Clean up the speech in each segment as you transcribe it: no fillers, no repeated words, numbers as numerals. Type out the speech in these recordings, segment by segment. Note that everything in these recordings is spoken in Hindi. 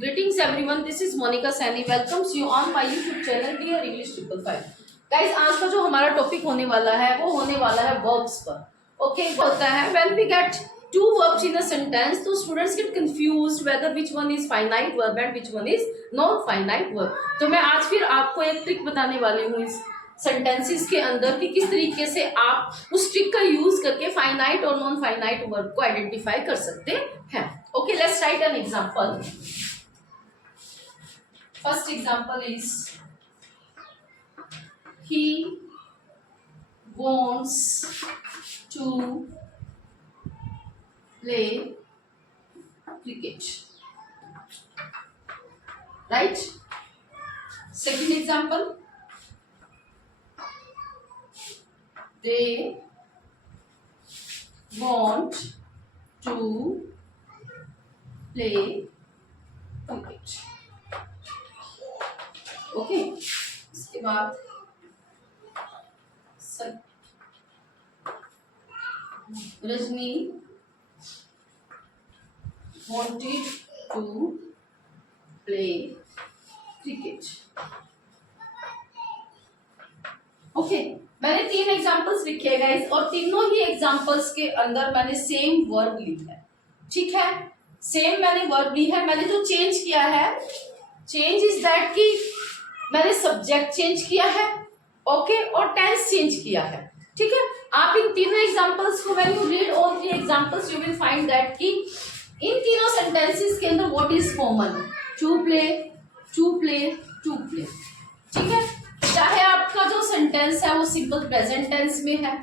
Greetings everyone, this is Monica Saini. Welcomes you on my YouTube channel Dear English 555. Guys, आज का जो हमारा टॉपिक होने वाला है वो होने वाला है verbs पर. Okay, होता है when we get two verbs in a sentence, तो students get confused whether which one is finite verb and which one is non-finite verb. तो मैं आज फिर आपको एक ट्रिक बताने वाली हूँ इस सेंटेंसेस के अंदर कि किस तरीके से आप उस ट्रिक का यूज करके फाइनाइट और नॉन फाइनाइट वर्ब को आइडेंटिफाई कर सकते हैं. Okay, let's write an example. First example is he wants to play cricket. Right? Second example, they want to play cricket. Okay, इसके बाद Rajni wanted to play cricket. Okay, मैंने 3 एग्जांपल्स लिखे गाइस और तीनों ही एग्जांपल्स के अंदर मैंने सेम वर्ब ली है. ठीक है, सेम मैंने वर्ब ली है. मैंने जो चेंज किया है, चेंज इज दैट कि मैंने सब्जेक्ट चेंज किया है. ओके, और टेंस चेंज किया है. ठीक है, आप इन तीनों एग्जांपल्स को when you read all 3 examples you will find that कि इन तीनों सेंटेंसेस के अंदर what is common, to play to play to play. ठीक है, चाहे आपका जो सेंटेंस है वो सिंपल प्रेजेंट टेंस में है,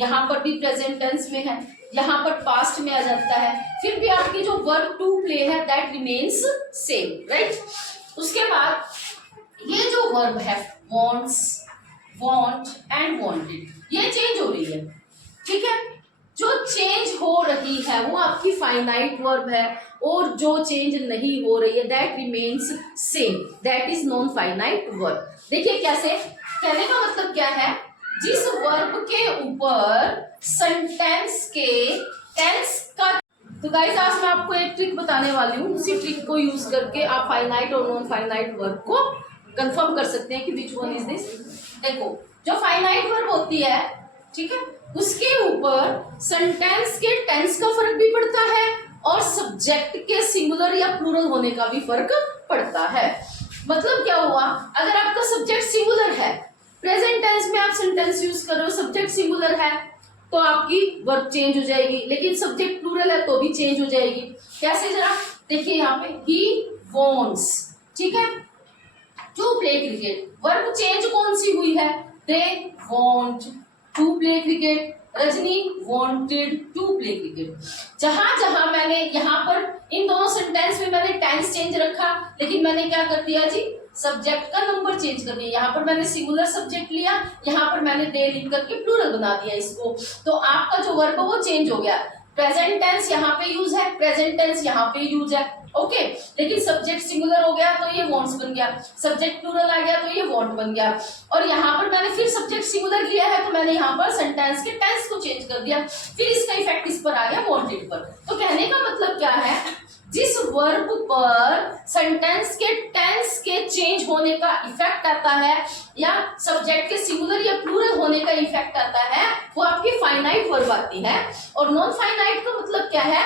यहाँ पर भी प्रेजेंट टेंस में है, यहाँ पर पास्ट में आ जाता है, फिर भी आपकी जो वर्ब टू प्ले है दैट रिमेन्स सेम. राइट, उसके बाद ये जो वर्ब है wants, want and wanted, ये चेंज हो रही है. ठीक है, जो चेंज हो रही है वो आपकी फाइनाइट वर्ब है और जो चेंज नहीं हो रही है that remains same, that is non finite verb. देखिए कैसे, कहने का मतलब क्या है, जिस वर्ब के ऊपर सेंटेंस के टेंस का. तो गाइस, आज मैं आपको एक ट्रिक बताने वाली हूँ. उसी ट्रिक को यूज करके आप फाइनाइट और नॉन फाइनाइट वर्ब को कंफर्म कर सकते हैं कि विच वन इज दिस. देखो, जो फाइनाइट वर्ब होती है, ठीक है, उसके ऊपर सेंटेंस के टेंस का फर्क भी पड़ता है और सब्जेक्ट के सिंगुलर या प्लूरल होने का भी फर्क पड़ता है. मतलब क्या हुआ, अगर आपका सब्जेक्ट सिंगुलर है, प्रेजेंट टेंस में आप सेंटेंस यूज कर रहे हो, सब्जेक्ट सिंगुलर है तो आपकी वर्ब चेंज हो जाएगी, लेकिन सब्जेक्ट प्लूरल है तो भी चेंज हो जाएगी. कैसे, जरा देखिए यहाँ पे ही वॉन्ट्स, ठीक है, to play cricket. Verb change कौन सी हुई है, they want to play cricket, Rajni wanted to play cricket. जहां जहां मैंने यहाँ पर इन दोनों सेंटेंस में मैंने टेंस चेंज रखा, लेकिन मैंने क्या कर दिया जी, सब्जेक्ट का नंबर चेंज कर दिया. यहाँ पर मैंने सिंगुलर सब्जेक्ट लिया, यहाँ पर मैंने दे लिख करके प्लूरल बना दिया इसको, तो आपका जो वर्ब है वो चेंज हो गया. प्रेजेंट टेंस यहाँ पे यूज है, प्रेजेंट टेंस यहाँ पे यूज है. ओके, लेकिन सब्जेक्ट सिंगुलर हो गया तो ये वॉन्ट्स बन गया, सब्जेक्ट प्लूरल आ गया तो ये वॉन्ट बन गया. और यहाँ पर मैंने फिर सब्जेक्ट सिंगुलर लिया है तो मैंने यहाँ पर सेंटेंस के टेंस को चेंज कर दिया, फिर इसका इफेक्ट इस पर आ गया वॉन्टेड पर. तो कहने का मतलब क्या है, जिस वर्ब पर सेंटेंस के टेंस के चेंज होने का इफेक्ट आता है या सब्जेक्ट के सिंगुलर या प्लूरल होने का इफेक्ट आता है वो आपकी फाइनाइट वर्ब आती है. और नॉन फाइनाइट का मतलब क्या है,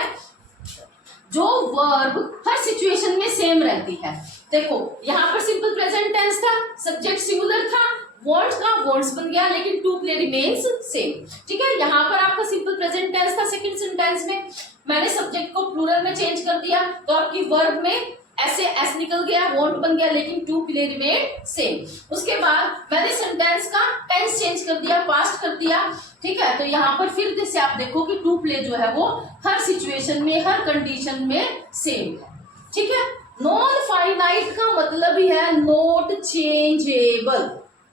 जो वर्ब हर सिचुएशन में सेम रहती है. देखो, यहाँ पर सिंपल प्रेजेंट टेंस था, सब्जेक्ट सिंगुलर था, वॉन्ट्स का वॉन्ट्स बन गया, लेकिन टू प्ले रिमेन्स सेम. ठीक है, यहाँ पर आपका सिंपल प्रेजेंट टेंस था, सेकंड सेंटेंस में मैंने सब्जेक्ट को प्लूरल में चेंज कर दिया तो आपकी वर्ब में ऐसे एस निकल गया, वॉन्ट बन गया, लेकिन टू प्ले रिमेन सेम. उसके बाद मैंने सेंटेंस का टेंस चेंज कर दिया, पास्ट कर दिया. ठीक है, तो यहाँ पर फिर से आप देखो कि टू प्ले जो है वो हर सिचुएशन में, हर कंडीशन में सेम है. ठीक है, नॉन फाइनाइट का मतलब ही है नॉट चेंजेबल.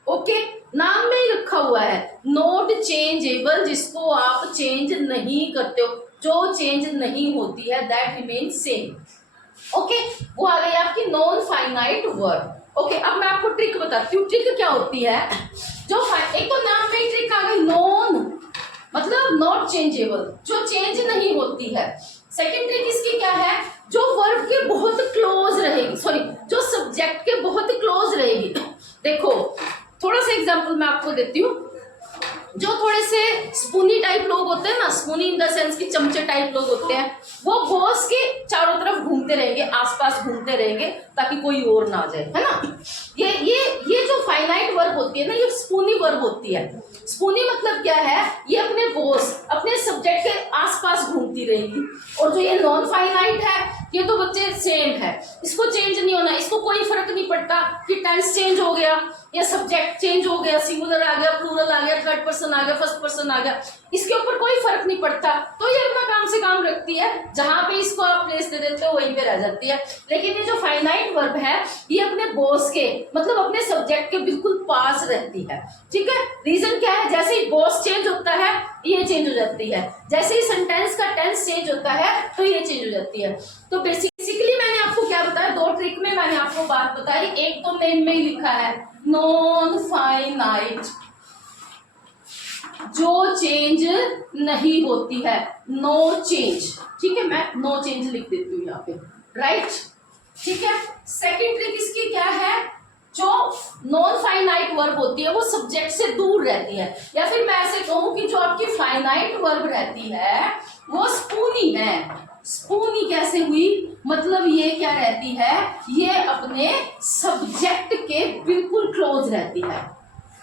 ओके, नाम में ही रखा हुआ है नॉट चेंजेबल, जिसको आप चेंज नहीं करते हो, जो चेंज नहीं होती है दैट रिमेन सेम. ओके, वो आ गई आपकी नॉन फाइनाइट वर्ब. ओके, अब मैं आपको ट्रिक बताती हूँ. ट्रिक क्या होती है, जो एक तो नाम में ट्रिक आ गई, नॉन मतलब नॉट चेंजेबल, जो चेंज नहीं होती है. सेकेंड ट्रिक इसकी क्या है, जो वर्ब के बहुत क्लोज रहेगी. एग्जांपल मैं आपको देती हूँ। जो थोड़े से स्पूनी टाइप लोग होते हैं ना, स्पूनी इन द सेंस कि चमचे टाइप लोग होते हैं, वो बॉस के चारों तरफ घूमते रहेंगे, आसपास घूमते रहेंगे ताकि कोई और ना आ जाए, है ना। ये जो फाइनाइट वर्ब होती है ना, ये स्पूनी वर्ब होती है। स्पूनी मतलब क्या है, ये अपने बॉस, अपने सब्जेक्ट के आसपास घूमती रहेगी। और जो ये नॉन फाइनाइट है, ये तो बच्चे सेम है, इसको चेंज नहीं होना, इसको कोई फर्क नहीं पड़ता कि टेंस चेंज हो गया या सब्जेक्ट चेंज हो गया, सिंगुलर आ गया, प्लूरल आ गया, थर्ड पर्सन आ गया, फर्स्ट पर्सन आ गया, इसके ऊपर कोई फर्क नहीं पड़ता। तो ये अपना काम से काम रखती है, जहां पे इसको आप प्लेस दे देते हो वहीं पे रह जाती है। लेकिन ये जो फाइनाइट वर्ब है, ये अपने बॉस के मतलब अपने सब्जेक्ट के बिल्कुल पास रहती है। ठीक है, रीजन क्या है, जैसे ही बॉस चेंज होता है ये चेंज हो जाती है, जैसे ही सेंटेंस का टेंस चेंज होता है तो ये चेंज हो जाती है। तो बेसिकली मैंने आपको क्या बताया, दो ट्रिक में मैंने आपको बात बताई। एक तो नेम में ही लिखा है नॉन फाइनाइट, जो चेंज नहीं होती है, नो चेंज। ठीक है, मैं नो चेंज लिख देती हूँ यहाँ पे, राइट। ठीक है, सेकंड ट्रिक इसकी क्या है, जो नॉन फाइनाइट वर्ब होती है वो सब्जेक्ट से दूर रहती है, या फिर मैं ऐसे कहूं कि जो आपकी फाइनाइट वर्ब रहती है वो स्पूनी है। स्पूनी कैसे हुई, मतलब ये क्या रहती है, ये अपने सब्जेक्ट के बिल्कुल क्लोज रहती है,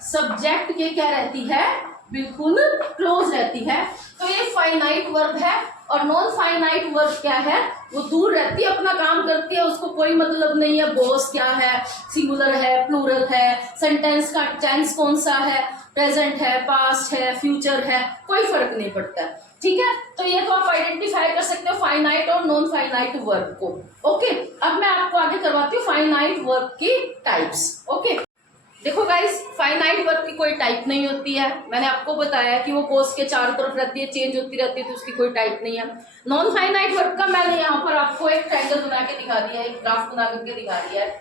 सब्जेक्ट के क्या रहती है, बिल्कुल क्लोज रहती है। तो ये फाइनाइट वर्ब है। और नॉन फाइनाइट वर्ब क्या है, वो दूर रहती है, अपना काम करती है, उसको कोई मतलब नहीं है बॉस क्या है, सिंगुलर है, प्लूरल है, सेंटेंस का टेंस कौन सा है, प्रेजेंट है, पास्ट है, फ्यूचर है, कोई फर्क नहीं पड़ता। ठीक है, तो ये तो आप आइडेंटिफाई कर सकते हो फाइनाइट और नॉन फाइनाइट वर्ब को। ओके, अब मैं आपको आगे करवाती हूँ फाइनाइट वर्ब की टाइप्स। ओके, देखो गाइस, फाइनाइट वर्ब की कोई टाइप नहीं होती है। मैंने आपको बताया कि वो बॉस के चारों तरफ रहती है, चेंज होती रहती है, तो उसकी कोई टाइप नहीं है। नॉन फाइनाइट वर्ब का मैंने यहाँ पर आपको एक ट्रायंगल बना के दिखा दिया है, एक ग्राफ बना करके दिखा दिया है।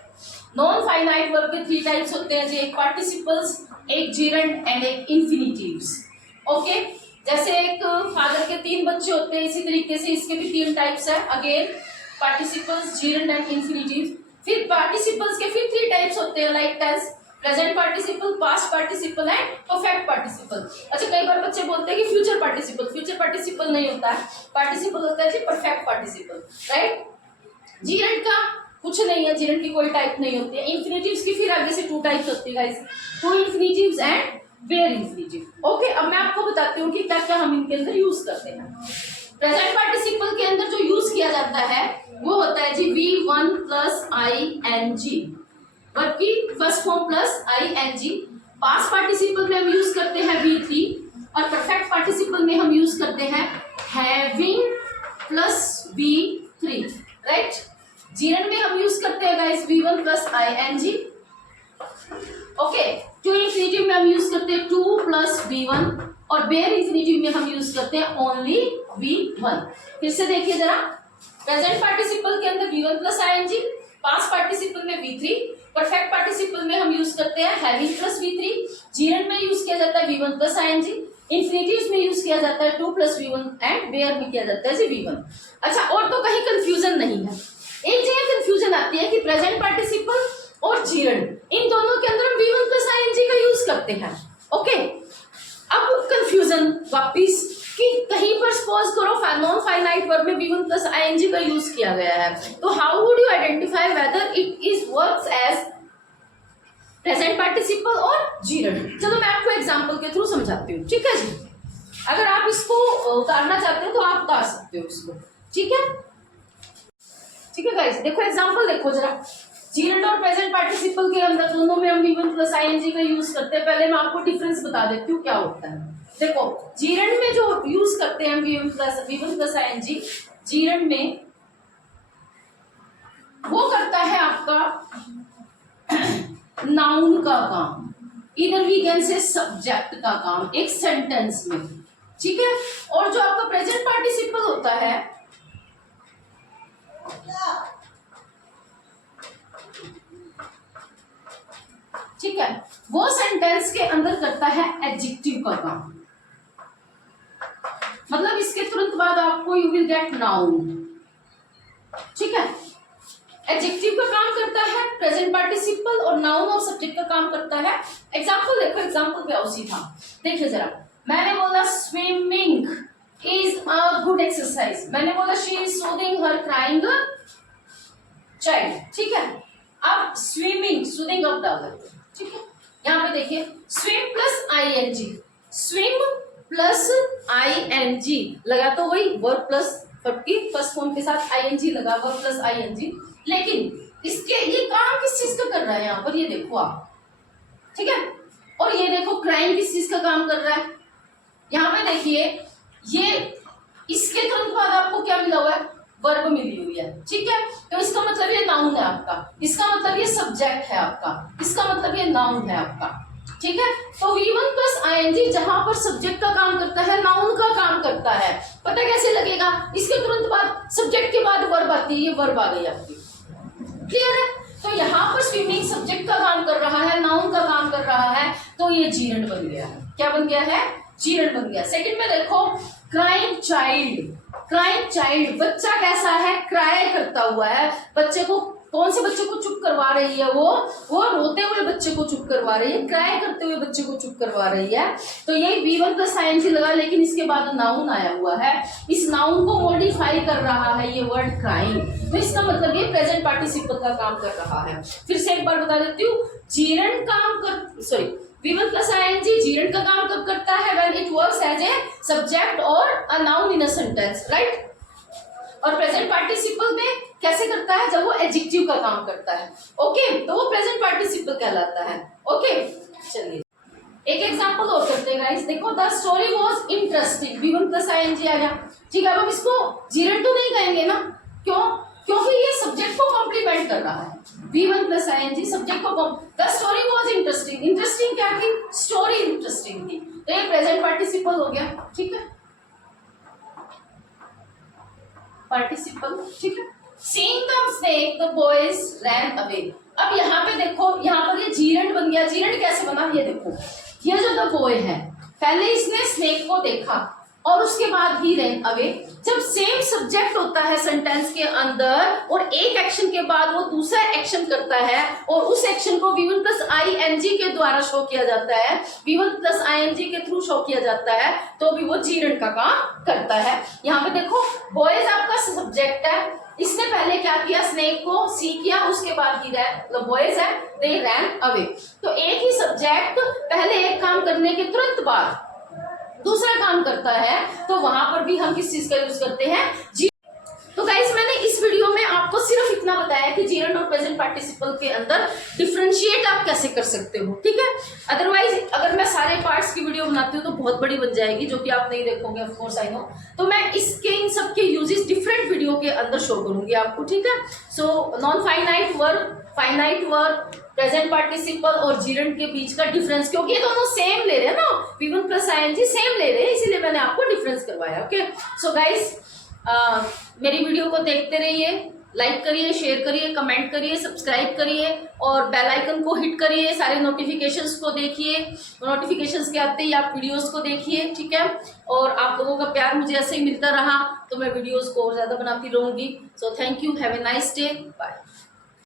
नॉन फाइनाइट वर्ब के 3 टाइप्स होते हैं जी, एक पार्टिसिपल्स, एक जीरंड एंड एक इंफिनिटिव्स। ओके, जैसे एक फादर के 3 बच्चे होते हैं, इसी तरीके से इसके भी 3 टाइप्स है। Again participles, gerund and infinitives. फिर पार्टिसिपल्स के फिर 3 टाइप्स होते हैं, like tense, present participle, past participle and perfect participle. अच्छा, कई बार बच्चे बोलते हैं कि फ्यूचर पार्टिसिपल, फ्यूचर पार्टिसिपल नहीं होता है, पार्टिसिपल होता है जी परफेक्ट पार्टिसिपल, राइट। जीरंड का कुछ नहीं है, जीरंड की कोई टाइप नहीं होती है। इंफिनिटिव्स की फिर आगे से 2 टाइप्स होती है guys, to infinitives and bare infinitive. Okay, अब मैं आपको बताती हूँ कि क्या क्या हम इनके अंदर यूज करते हैं। प्रेजेंट पार्टिसिपल के अंदर जो यूज किया जाता है वो होता है जी V1 प्लस ING, वर्ब की first form plus ING। Past participle में हम यूज करते हैं V3 और परफेक्ट पार्टिसिपल में हम यूज करते हैं having plus V3, right. Gerund में हम यूज करते हैं guys V1 plus ING। Okay, to infinitive में हम यूज करते हैं 2 प्लस V1 और बेयर इंफिनिटिव में हम यूज करते हैं ओनली V1। फिर से देखिए जरा, प्रेजेंट पार्टिसिपल के अंदर V1 plus ING, past participle में V3, परफेक्ट पार्टिसिपल में हम यूज करते हैं हैविंग प्लस V3, जीरंड में यूज किया जाता है V1 प्लस ING, इंफिनिटिव्स में यूज किया जाता है 2 प्लस V1 एंड बेयर में किया जाता है जी V1। अच्छा, और तो कहीं कंफ्यूजन नहीं है। एक जगह कंफ्यूजन आती है कि प्रेजेंट पार्टिसिपल और जीरंड, इन दोनों के अंदर हम V1 प्लस ING का यूज करते हैं। ओके, अब कंफ्यूजन वापिस कि कहीं पर सपोज करो नॉन फाइनाइट वर्ब में V1 प्लस ING का यूज किया गया है, तो how would you identify whether it is works as present participle और जीरंड। चलो मैं आपको एग्जांपल के थ्रू समझाती हूँ, ठीक है जी। अगर आप इसको उतारना चाहते हो तो आप उतार सकते हो इसको, ठीक है। ठीक है गाइस, देखो एग्जांपल देखो जरा, जीरंड और प्रेजेंट पार्टिसिपल के अंदर दोनों में हम V1 प्लस ING का यूज करते हैं। पहले मैं आपको डिफरेंस बता देती हूँ क्या होता है। देखो, जीरंड में जो यूज करते हैं V1 प्लस ING, जीरंड में वो करता है आपका नाउन का काम, इधर वी कैन से सब्जेक्ट का काम एक सेंटेंस में, ठीक है। और जो आपका प्रेजेंट पार्टिसिपल होता है ठीक है, वो सेंटेंस के अंदर करता है एडजेक्टिव का काम। मतलब इसके तुरंत बाद आपको यू विल गेट नाउन, ठीक है। एडजेक्टिव का काम करता है प्रेजेंट पार्टिसिपल और नाउन और सब्जेक्ट का काम करता है। एग्जाम्पल देखो, एग्जाम्पल पे आओ सीधा। देखिए जरा, मैंने बोला swimming is a good exercise, मैंने बोला she is soothing her crying child, ठीक है। अब स्विमिंग, सूदिंग अब डाल, ठीक है। यहाँ पे देखिए swim plus ING, swim plus ING लगा तो वही वर्ब प्लस की फर्स्ट फॉर्म के साथ आईएनजी लगा, वर्ब प्लस आईएनजी। लेकिन इसके ये काम किस चीज का कर रहा है यहाँ पर, ये देखो आप, ठीक है। और ये देखो क्राइम किस चीज का काम कर रहा है, यहाँ पे देखिए ये इसके तुरंत बाद आपको क्या मिला हुआ है, वर्ब मिली हुई है, ठीक है। तो इसका मतलब ये नाउन है आपका, इसका मतलब ये सब्जेक्ट है आपका, इसका मतलब ये नाउन है आपका, ठीक है। तो V1 प्लस आईएनजी जहां पर सब्जेक्ट का काम करता है, नाउन का काम करता है। पता कैसे लगेगा, इसके तुरंत बाद सब्जेक्ट के बाद वर्ब आती है, ये वर्ब आ गई आपकी, क्लियर है। तो यहाँ पर स्विमिंग सब्जेक्ट का काम कर रहा है, नाउन का काम कर रहा है, तो ये जीरंड बन गया है। क्या बन गया है, जीरंड बन गया। सेकंड में देखो क्राइंग चाइल्ड, क्राइंग चाइल्ड बच्चा कैसा है, क्राई करता हुआ है। बच्चे को, कौन से बच्चे को चुप करवा रही है, वो रोते हुए बच्चे को चुप करवा रही है, क्राई करते हुए बच्चे को चुप करवा रही है। तो ये V1 प्लस आईएनजी लगा, लेकिन इसके बाद नाउन आया हुआ है, इस नाउन को मॉडिफाई कर रहा है ये वर्ड क्राइंग, तो इसका मतलब ये प्रेजेंट पार्टिसिपल का काम कर रहा है। फिर से एक बार बता देती हूँ, जीरंड काम कर, sorry V1 plus ING gerund का काम कब करता है, when it works as a subject और a noun in a sentence, right. और प्रेजेंट पार्टिसिपल में कैसे करता है, जब वो एडजेक्टिव का काम करता है, ओके, तो वो प्रेजेंट पार्टिसिपल कहलाता है, ओके। चलिए एक एग्जांपल और करते हैं गाइस। देखो the story was interesting, V1 plus ING आ गया, ठीक है। अब हम इसको जीरंड तो नहीं कहेंगे ना, क्यों, क्योंकि ये सब्जेक्ट को कॉम्प्लीमेंट कर रहा है। V1 प्लस आईएनजी सब्जेक्ट को, the story was interesting, interesting क्या थी, स्टोरी इंटरेस्टिंग थी, तो ये प्रेजेंट पार्टिसिपल हो गया, ठीक है, पार्टिसिपल, ठीक है। Seeing the snake, the boys ran away. अब यहाँ पे देखो, यहाँ पर ये जीरंड बन गया। जीरंड कैसे बना, ये देखो, ये जो द बॉय है, पहले इसने स्नेक को देखा और उसके बाद ही रैन अवे। जब सेम सब्जेक्ट होता है सेंटेंस के अंदर और एक एक्शन के बाद वो दूसरा एक्शन करता है और उस एक्शन को V1 प्लस आईएनजी के द्वारा शो किया जाता है, V1 प्लस आईएनजी के थ्रू शो किया जाता है, तो भी वो जीरंड का काम करता है। यहाँ पे देखो बॉयज आपका सब्जेक्ट है, इसने पहले क्या किया, स्नेक को सी किया, उसके बाद ही द बॉयज है दे रैन अवे। तो एक ही सब्जेक्ट पहले एक काम करने के तुरंत बाद दूसरा काम करता है, तो वहां पर भी हम किस चीज का यूज करते हैं, जी। तो गाइस मैंने इस वीडियो में आपको सिर्फ इतना बताया कि जीरंड और प्रेजेंट पार्टिसिपल के अंदर डिफरेंशिएट आप कैसे कर सकते हो, ठीक है। अदरवाइज अगर मैं सारे पार्ट्स की वीडियो बनाती हूँ तो बहुत बड़ी बन जाएगी, जो कि आप नहीं देखोगे, ऑफ कोर्स आई नो। तो मैं इसके इन सब के यूजेस डिफरेंट वीडियो के अंदर शो करूंगी आपको, ठीक है। So non finite verb, finite verb, present participle और जीरंड के बीच का डिफरेंस, क्योंकि ये दोनों सेम ले रहे हैं ना, V1 प्लस आईएनजी सेम ले रहे हैं, इसीलिए मैंने आपको डिफरेंस करवाया, ओके। सो गाइस मेरी वीडियो को देखते रहिए, लाइक करिए, शेयर करिए, कमेंट करिए, सब्सक्राइब करिए और बेल आइकन को हिट करिए, सारे नोटिफिकेशंस को देखिए, नोटिफिकेशंस के आते ही आप वीडियोस को देखिए, ठीक है। और आप लोगों का प्यार मुझे ऐसे ही मिलता रहा तो मैं वीडियोस को और ज़्यादा बनाती रहूँगी। So thank you, have a nice day, bye.